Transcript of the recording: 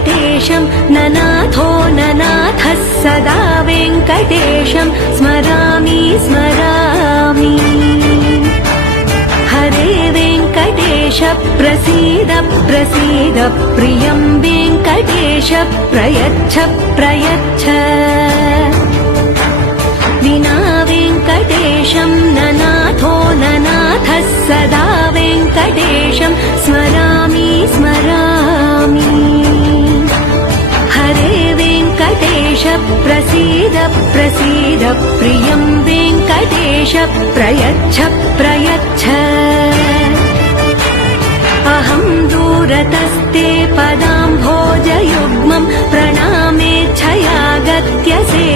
वेङ्कटेशं ननाथो ननाथः सदा वेङ्कटेशं स्मरामि स्मरामि। हरे वेङ्कटेश प्रसीद प्रसीद प्रियं वेङ्कटेश प्रयच्छ प्रयच्छ। विना वेङ्कटेशं ननाथो ननाथः सदा वेङ्कटेशं स्मरामि स्मरामि। हरे वेङ्कटेश प्रसीद प्रसीद प्रियं वेङ्कटेश प्रयच्छ प्रयच्छ। अहं दूरतस्ते पदाम्भोजयुग्मं प्रणामेच्छयागत्य से